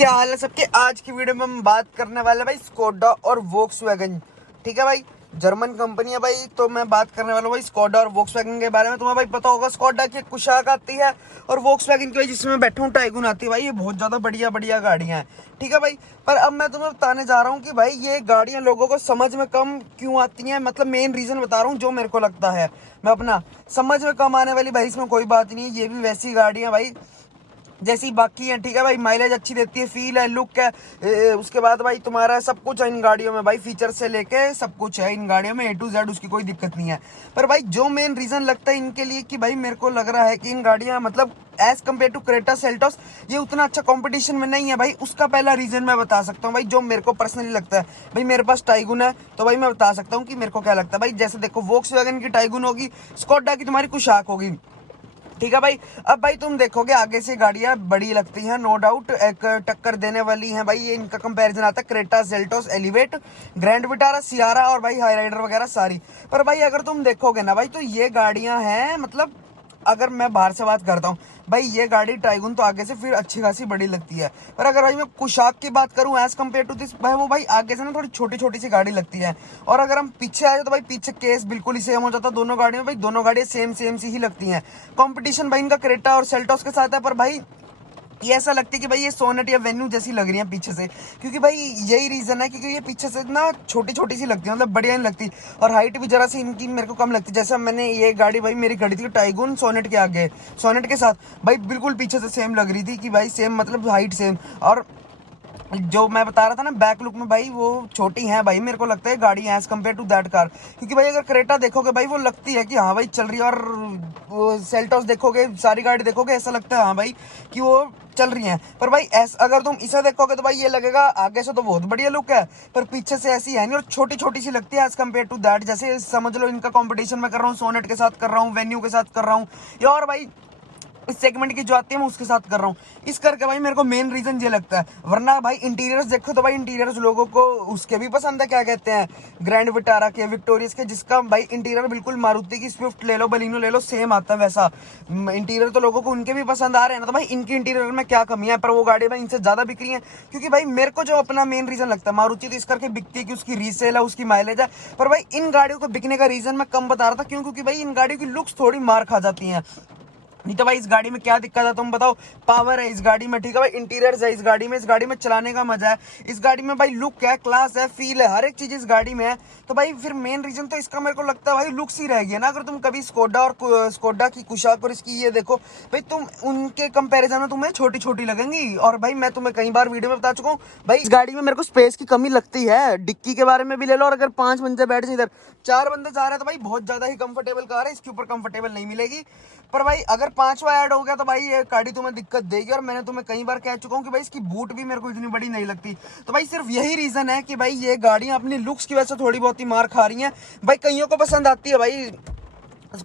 क्या हाल है सबके। आज की वीडियो में हम बात करने वाले भाई स्कोडा और वोक्सवैगन। ठीक है भाई, जर्मन कंपनी है भाई। तो मैं बात करने वाला हूँ भाई स्कोडा और वोक्सवैगन के बारे में। तुम्हें भाई पता होगा स्कोडा की कुशाक आती है और वोक्सवैगन की भाई जिसमें मैं बैठा हूँ टाइगुन आती है भाई। ये बहुत ज्यादा बढ़िया बढ़िया गाड़ियां हैं। ठीक है भाई, पर अब मैं तुम्हें बताने जा रहा हूँ कि भाई ये गाड़ियां लोगों को समझ में कम क्यों आती हैं। मतलब मेन रीजन बता रहा हूँ जो मेरे को लगता है। मैं अपना समझ में कम आने वाली भाई इसमें कोई बात नहीं है। ये भी वैसी गाड़ियां भाई जैसी बाकी है। ठीक है भाई, माइलेज अच्छी देती है, फील है, लुक है। उसके बाद भाई तुम्हारा सब कुछ है इन गाड़ियों में भाई, फीचर से लेके सब कुछ है इन गाड़ियों में A to Z, उसकी कोई दिक्कत नहीं है। पर भाई जो मेन रीजन लगता है इनके लिए कि भाई मेरे को लग रहा है कि इन गाड़ियां मतलब as compare to Creta Seltos ये उतना अच्छा कंपटीशन में नहीं है भाई। उसका पहला रीजन मैं बता सकता हूँ भाई जो मेरे को पर्सनली लगता है। भाई मेरे पास टाइगुन है तो भाई मैं बता सकता हूँ कि मेरे को क्या लगता है भाई। जैसे देखो, वोक्सवैगन की टाइगुन होगी, स्कोडा की तुम्हारी कुशाक होगी। ठीक है भाई। अब भाई तुम देखोगे आगे से गाड़ियां बड़ी लगती हैं, नो डाउट एक टक्कर देने वाली हैं भाई। ये इनका कंपैरिजन आता है Creta, Seltos, Elevate, Grand Vitara, Sierra और भाई हाई राइडर वगैरह सारी। पर भाई अगर तुम देखोगे ना भाई तो ये गाड़ियां हैं मतलब अगर मैं बाहर से बात करता हूँ भाई, ये गाड़ी टाइगुन तो आगे से फिर अच्छी खासी बड़ी लगती है। पर अगर भाई मैं कुशाक की बात करूं एज कम्पेयर टू दिस भाई, वो भाई आगे से ना थोड़ी छोटी छोटी सी गाड़ी लगती है। और अगर हम पीछे आए तो भाई पीछे केस बिल्कुल ही सेम हो जाता है दोनों गाड़ियों में भाई। दोनों गाड़ियां सेम सेम सी ही लगती हैं। कंपटीशन भाई इनका क्रेटा और सेल्टोस के साथ है। पर भाई ये ऐसा लगता है कि भाई ये सोनेट या वेन्यू जैसी लग रही है पीछे से, क्योंकि भाई यही रीजन है क्योंकि ये पीछे से ना छोटी छोटी सी लगती है, मतलब बढ़िया नहीं लगती। और हाइट भी जरा सी इनकी मेरे को कम लगती है। जैसे मैंने ये गाड़ी भाई मेरी खड़ी थी टाइगुन सोनेट के आगे, सोनेट के साथ भाई बिल्कुल पीछे से सेम लग रही थी कि भाई सेम मतलब हाइट सेम। और जो मैं बता रहा था ना बैक लुक में भाई वो छोटी है भाई, मेरे को लगता है गाड़ी as compare to that car. क्योंकि भाई अगर क्रेटा देखोगे भाई वो लगती है कि हाँ भाई चल रही है, और वो सेल्टोस देखोगे सारी गाड़ी देखोगे ऐसा लगता है हाँ भाई कि वो चल रही है। पर भाई अगर तुम इसे देखोगे तो भाई ये लगेगा आगे से तो बहुत बढ़िया लुक है, पर पीछे से ऐसी है नहीं और छोटी छोटी सी लगती है एज कम्पेयर टू दैट। जैसे समझ लो इनका कंपटीशन मैं कर रहा हूँ सोनेट के साथ कर रहा हूँ, वेन्यू के साथ कर रहा हूँ, या और भाई इस सेगमेंट की जो आती है मैं उसके साथ कर रहा हूँ। इस करके भाई मेरे को मेन रीजन ये लगता है। वरना भाई इंटीरियर्स देखो तो भाई इंटीरियर्स लोगों को उसके भी पसंद है, क्या कहते हैं ग्रैंड विटारा के, विक्टोरियस के, जिसका भाई इंटीरियर बिल्कुल मारुति की स्विफ्ट ले लो, बलिनो ले लो, सेम आता है वैसा इंटीरियर। तो लोगों को उनके भी पसंद आ रहे हैं ना, तो भाई इनके इंटीरियर में क्या कमी है। पर वो गाड़ी भाई इनसे ज्यादा बिक रही है। क्योंकि भाई मेरे को जो अपना मेन रीजन लगता है, मारुति तो इस करके बिकती है कि उसकी रीसेल है, उसकी माइलेज है। पर भाई इन गाड़ियों को बिकने का रीजन मैं कम बता रहा था क्यों, क्योंकि भाई इन गाड़ियों की लुक्स थोड़ी मार खा जाती हैं। नहीं तो भाई इस गाड़ी में क्या दिक्कत है तुम बताओ। पावर है इस गाड़ी में, ठीक है भाई, इंटीरियर्स है इस गाड़ी में चलाने का मजा है। इस गाड़ी में भाई लुक है, क्लास है, फील है, हर एक चीज इस गाड़ी में है। तो भाई फिर मेन रीजन तो इसका मेरे को लगता है भाई लुक्स ही रह गया ना। अगर तुम कभी स्कोडा और स्कोडा की कुशाक और इसकी ये देखो भाई, तुम उनके कंपैरिजन में तुम्हें छोटी छोटी लगेंगी। और भाई मैं तुम्हें कई बार वीडियो में बता चुका हूँ भाई इस गाड़ी में मेरे को स्पेस की कमी लगती है। डिक्की के बारे में भी ले लो, और अगर 5 बंदे बैठ जाए इधर, 4 बंदे जा रहे हैं तो भाई बहुत ज्यादा ही कंफर्टेबल कार है, इसके ऊपर कंफर्टेबल नहीं मिलेगी। पर भाई अगर 5वां ऐड हो गया तो भाई ये गाड़ी तुम्हें दिक्कत देगी। और मैंने तुम्हें कई बार कह चुका हूँ कि भाई इसकी बूट भी मेरे को इतनी बड़ी नहीं लगती। तो भाई सिर्फ यही रीजन है कि भाई ये गाड़ियां अपनी लुक्स की वजह से थोड़ी बहुत ही मार खा रही हैं। भाई कईयों को पसंद आती है भाई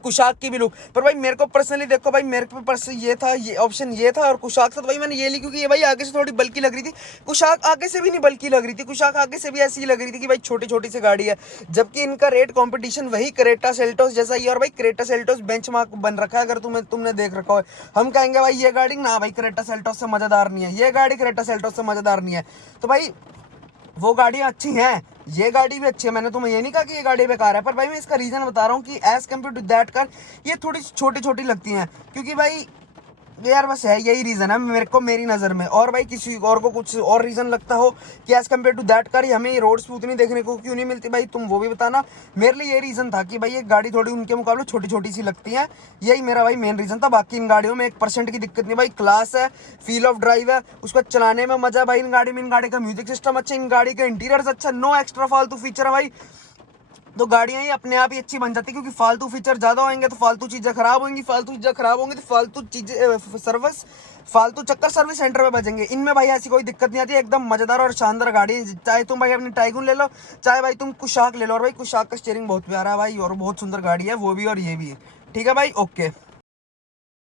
कुशाक की भी लुक, पर भाई मेरे को पर्सनली देखो भाई मेरे पे पर्सन ये था, ये ऑप्शन ये था और कुशाक था, तो भाई मैंने ये ली क्योंकि ये भाई आगे से थोड़ी बल्की लग रही थी। कुशाक आगे से भी नहीं बल्की लग रही थी, कुशाक आगे से भी ऐसी ही लग रही थी कि भाई छोटी छोटी सी गाड़ी है। जबकि इनका रेट कंपटीशन वही क्रेटा सेल्टोस जैसा ही है। और भाई क्रेटा सेल्टोस बेंचमार्क बन रखा है, अगर तुमने देख रखा हो। हम कहेंगे भाई ये गाड़ी ना भाई क्रेटा सेल्टोस से मजेदार नहीं है, ये गाड़ी क्रेटा सेल्टोस से मजेदार नहीं है। तो भाई वो गाड़ियां अच्छी हैं, ये गाड़ी भी अच्छी है, मैंने तुम्हें ये नहीं कहा कि ये गाड़ी बेकार है। पर भाई मैं इसका रीजन बता रहा हूँ कि as compare to that car ये थोड़ी छोटी छोटी लगती हैं। क्योंकि भाई यार बस है यही रीजन है मेरे को मेरी नजर में। और भाई किसी और को कुछ और रीजन लगता हो कि as compare to that car हमें रोड्स पे उतनी देखने को क्यों नहीं मिलती भाई, तुम वो भी बताना। मेरे लिए ये रीजन था कि भाई ये गाड़ी थोड़ी उनके मुकाबले छोटी छोटी सी लगती है, यही मेरा भाई मेन रीजन था। बाकी इन गाड़ियों में 1% की दिक्कत नहीं भाई, क्लास है, फील ऑफ ड्राइव है, उसको चलाने में मजा है भाई। इन गाड़ी में इन गाड़ी का म्यूजिक सिस्टम अच्छा, इन गाड़ी का इंटीरियर अच्छा, नो एक्स्ट्रा फालतू फीचर है भाई। तो गाड़ियां ही अपने आप ही अच्छी बन जाती है, क्योंकि फालतू फीचर ज्यादा होंगे तो फालतू चीजें खराब होंगी, फालतू चीजें खराब होंगी तो फालतू चीजें सर्विस, फालतू चक्कर सर्विस सेंटर में बजेंगे। इनमें भाई ऐसी कोई दिक्कत नहीं आती, एकदम मजेदार और शानदार गाड़ी है। चाहे तुम भाई अपनी टाइगुन ले लो, चाहे भाई तुम कुशाक ले लो। और भाई कुशाक का स्टीयरिंग बहुत प्यारा है भाई, और बहुत सुंदर गाड़ी है वो भी और ये भी। ठीक है भाई, ओके।